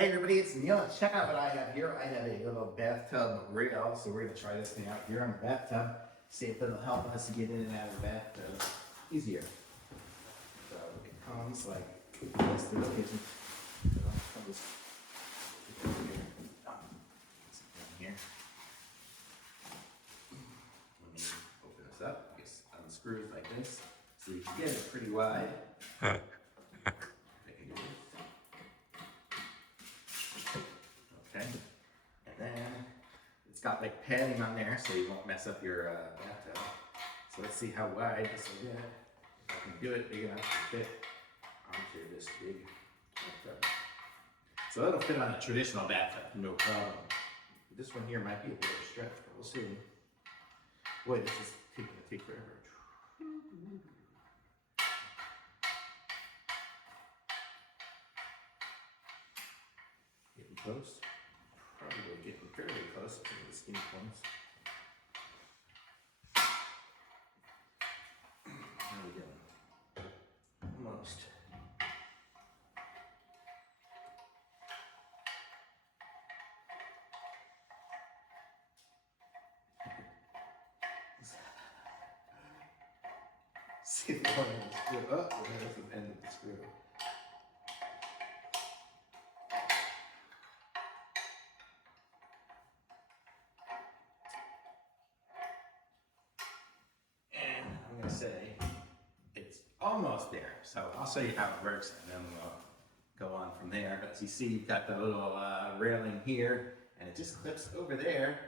Hey everybody, it's Neil. Check out what I have here. I have a little bathtub reel, so we're going to try this thing out here on the bathtub. See if it'll help us get in and out of the bathtub easier. So it comes like this through the kitchen. So I'll just put it here. Sit down here. Let me open this up. It unscrews like this, so you can get it pretty wide. Okay, and then it's got like padding on there so you won't mess up your bathtub. So let's see how wide this will get. If I can do it big enough to fit onto this big bathtub. So it'll fit on a traditional bathtub, no problem. This one here might be a bit of a stretch, but we'll see. Boy, this is going to take forever. Getting close. Probably getting fairly close to the skinny points. How are we doing? Almost. See the point of the screw. Oh, there's the end of the screw. I'm going to say it's almost there. So I'll show you how it works and then we'll go on from there. But as you see, you've got the little railing here and it just clips over there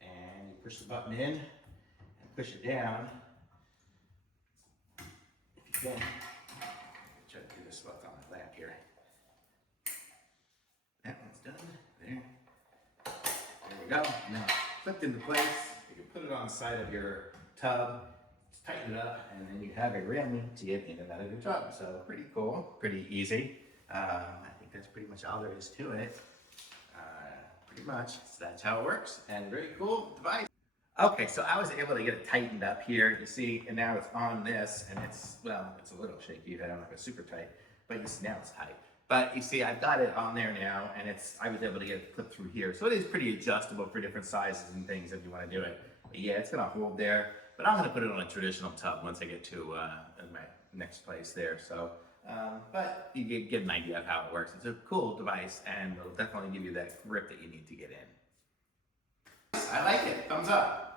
and you push the button in and push it down. If you can, try to do this while it's on my lap here. That one's done. There. There we go. Now clipped into place. You can put it on the side of your tub. Tighten it up, and then you have a railing to get in and out of your tub. So pretty cool, pretty easy. I think that's pretty much all there is to it. Pretty much, so that's how it works, and very cool device. Okay, so I was able to get it tightened up here, you see, and now it's on this, and it's, well, it's a little shaky. I don't know if it's super tight, but you see now it's tight. But you see, I've got it on there now, and I was able to get it clipped through here. So it is pretty adjustable for different sizes and things if you want to do it. But yeah, it's gonna hold there. But I'm going to put it on a traditional tub once I get to my next place there. So, but you get an idea of how it works. It's a cool device, and it'll definitely give you that grip that you need to get in. I like it. Thumbs up.